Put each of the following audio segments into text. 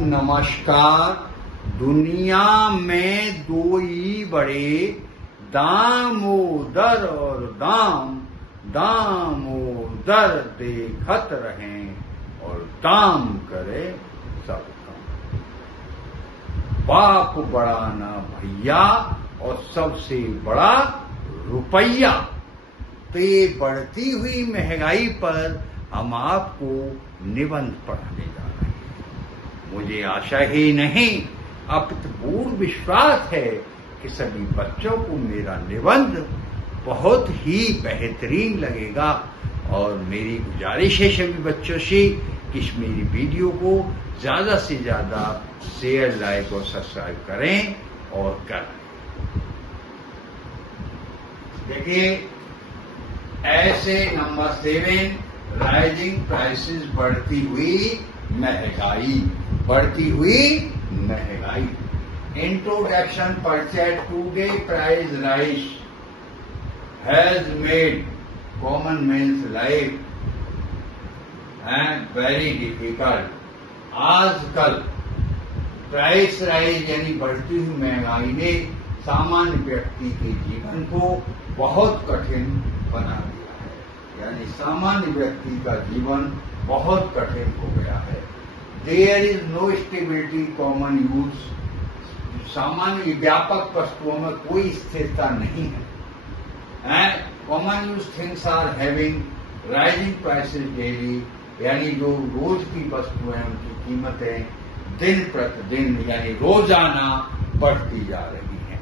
नमस्कार। दुनिया में दो ही बड़े, दामोदर और दाम। दामोदर देखत रहें और दाम करे सब काम। बाप बड़ा ना भैया और सबसे बड़ा रुपया। तो ये बढ़ती हुई महंगाई पर हम आपको निबंध पढ़ाने जा रहे हैं। मुझे आशा ही नहीं अपितु पूर्ण विश्वास है कि सभी बच्चों को मेरा निबंध बहुत ही बेहतरीन लगेगा और मेरी गुजारिश है सभी बच्चों से कि इस मेरी वीडियो को ज्यादा से ज्यादा शेयर, लाइक और सब्सक्राइब करें और करें। देखिए, ऐसे नंबर 7, राइजिंग प्राइसेस, बढ़ती हुई महंगाई। बढ़ती हुई महंगाई। Introduction purchase today price rise has made common man's life and very difficult. आजकल प्राइस राइज यानी बढ़ती हुई महंगाई ने सामान्य व्यक्ति के जीवन को बहुत कठिन बना दिया है। यानी सामान्य व्यक्ति का जीवन बहुत कठिन हो गया है। There is no stability common use. सामान्य व्यापक वस्तुओं में कोई स्थिरता नहीं है। And common use things are having rising prices daily, यानी जो रोज की वस्तुएं उनकी कीमतें दिन प्रतिदिन यानी रोजाना बढ़ती जा रही हैं।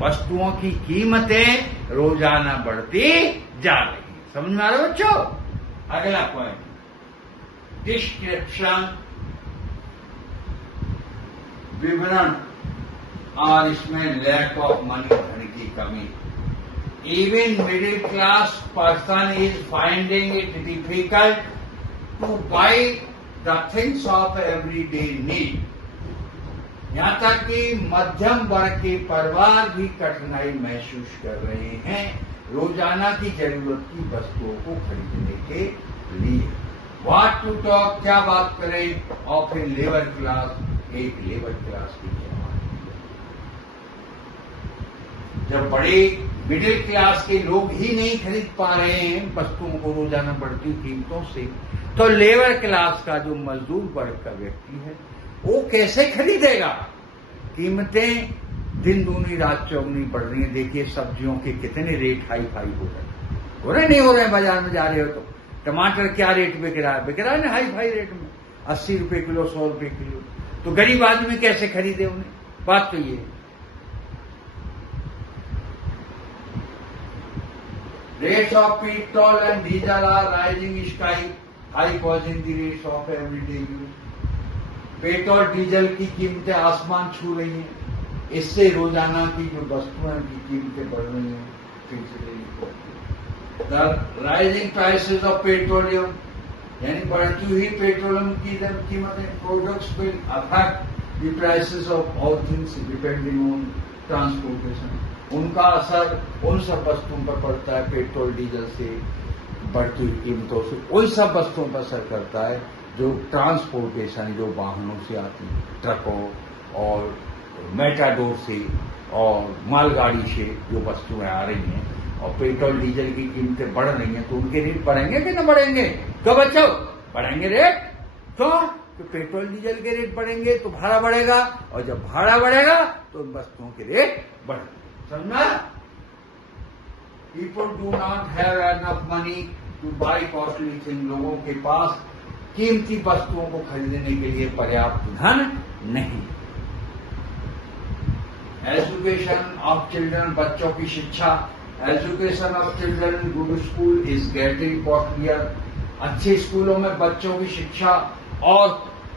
वस्तुओं की कीमतें रोजाना बढ़ती जा रही हैं। समझ में आ रहा है बच्चों? अगला पॉइंट, डिस्क्रिप्शन, विवरण। और इसमें लैक ऑफ मनी, धन की कमी। Even middle class person is finding it difficult two by the things of everyday need. यहां तक कि मध्यम वर्ग के परिवार भी कठिनाई महसूस कर रहे हैं रोजाना की जरूरत की वस्तुओं को खरीदने के लिए। व्हाट टू टॉक, क्या बात करें ऑफ ए लेबर क्लास, एक लेबर क्लास की जमात। जब बड़े मिडिल क्लास के लोग ही नहीं खरीद पा रहे हैं वस्तुओं को रोजाना बढ़ती कीमतों से, तो लेबर क्लास का जो मजदूर वर्ग का व्यक्ति है वो कैसे खरीदेगा? कीमतें दिन दूनी रात चौगुनी बढ़ रही है। देखिए, सब्जियों के कितने रेट हाई फाई हो रहे नहीं हो रहे हैं। बाजार में जा रहे हो तो टमाटर क्या रेट बिक रहा है? बिक रहा है ना हाई फाई रेट में, 80 रुपए किलो, 100 रुपए किलो। तो गरीब आदमी कैसे खरीदे उन्हें? बात तो ये है। Rates of petrol and diesel are rising sky high, causing the rates of everyday use. Petrol diesel की कीमतें आसमान छू रही हैं। इससे रोजाना की जो वस्तुएं की कीमतें बढ़ रही हैं। The rising prices of petroleum, यानी बढ़ती हुई पेट्रोलियम की कीमतें, products will affect the prices of all things depending on transportation. उनका असर उन सब वस्तुओं पर पड़ता है पेट्रोल डीजल से बढ़ती हुई कीमतों से। उन सब वस्तुओं पर असर करता है जो ट्रांसपोर्टेशन, जो वाहनों से आती है, ट्रकों और मेटाडोर से और मालगाड़ी से जो वस्तुएं आ रही हैं। और पेट्रोल डीजल की कीमतें बढ़ रही हैं तो उनके रेट बढ़ेंगे कि न बढ़ेंगे? क्यों बच्चों? बढ़ेंगे रेट। क्यों? तो पेट्रोल डीजल के रेट बढ़ेंगे तो भाड़ा बढ़ेगा, और जब भाड़ा बढ़ेगा तो उन वस्तुओं के रेट बढ़ेंगे। समझना? People do not have enough money to buy costly things. लोगों के पास कीमती वस्तुओं को खरीदने के लिए पर्याप्त धन नहीं। एजुकेशन ऑफ चिल्ड्रन, बच्चों की शिक्षा। Education of children, good school is getting costlier. अच्छे स्कूलों में बच्चों की शिक्षा और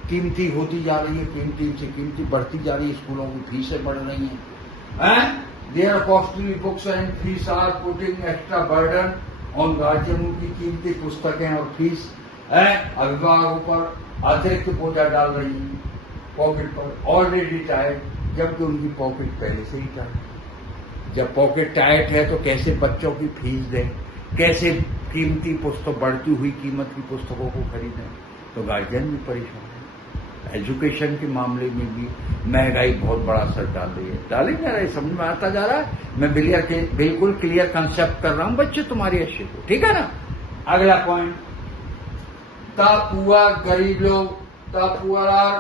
कीमती होती जा रही है, कीमती से कीमती बढ़ती जा रही है। स्कूलों की फीसें बढ़ रही हैं। Their costly books and fees are putting extra burden on गार्जियनों की कीमती पुस्तकें और फीस अभिभावकों पर अतिरिक्त बोझा डाल रही है पॉकेट पर। ऑलरेडी टाइट, जबकि उनकी पॉकेट पहले से ही टाइट। जब पॉकेट टाइट है तो कैसे बच्चों की फीस दें, कैसे कीमती पुस्तक, बढ़ती हुई कीमत की पुस्तकों को खरीदें? तो गार्जियन भी परेशान है। एजुकेशन के मामले में भी महंगाई बहुत बड़ा असर डाल रही है। डालेंगे ना, समझ में आता जा रहा है। मैं बिल्कुल क्लियर कंसेप्ट कर रहा हूं बच्चे तुम्हारी अच्छे को, ठीक है ना। अगला पॉइंट, द पुअर, गरीब लोग, द पुअर आर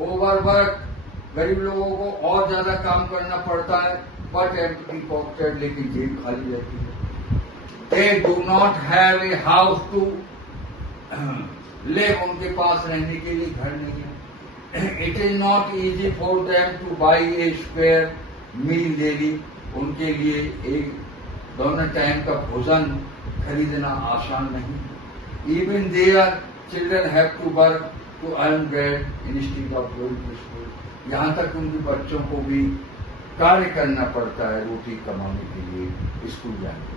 ओवरवर्क, गरीब लोगों को और ज्यादा काम करना पड़ता है, बट एम्प्टी पॉकेट, लेकिन जेब खाली रहती है। They do not have a house to live, उनके पास रहने के लिए घर नहीं है। It is not easy for them to buy a square meal daily, उनके लिए एक दोनों टाइम का भोजन खरीदना आसान नहीं। Even their children have to work to earn bread instead of going to school, यहाँ तक उनके बच्चों को भी कार्य करना पड़ता है रोटी कमाने के लिए, स्कूल जाने के लिए।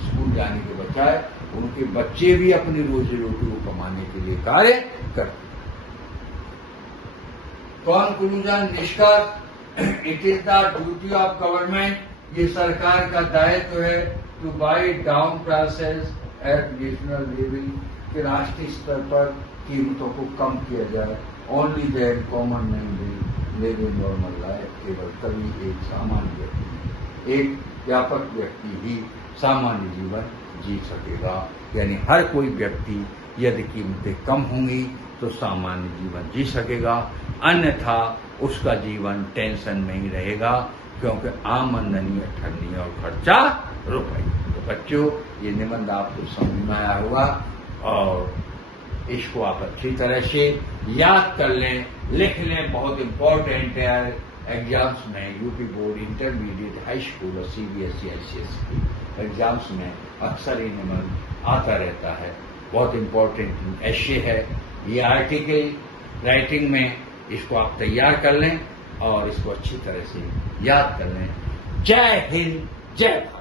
स्कूल जाने के बजाय उनके बच्चे भी अपनी रोजी रोटी को कमाने के लिए कार्य करते। कंक्लूजन, निष्कर्ष, it is the duty of government, ये सरकार का दायित्व है, to buy down prices at national level, कि राष्ट्रीय स्तर पर कीमतों को कम किया जाए। Only then common man will live in normal life, केवल तभी एक सामान्य व्यक्ति, एक व्यापक व्यक्ति ही सामान्य जीवन जी सकेगा। यानी हर कोई व्यक्ति यदि कीमतें कम होंगी तो सामान्य जीवन जी सकेगा, अन्यथा उसका जीवन टेंशन में ही रहेगा, क्योंकि आमदनी अठन्नी और खर्चा रुपये। तो बच्चों, ये निबंध आपको समझ में आया होगा और इसको आप अच्छी तरह से याद कर लें, लिख लें। बहुत इंपॉर्टेंट है एग्जाम्स में, UP board, intermediate, high school और सीबीएसई, आईसीएसई एग्जाम्स में अक्सर ये निबंध आता रहता है। बहुत इंपॉर्टेंट एशे है ये, आर्टिकल राइटिंग में इसको आप तैयार कर लें और इसको अच्छी तरह से याद कर लें। जय हिंद, जय भारत।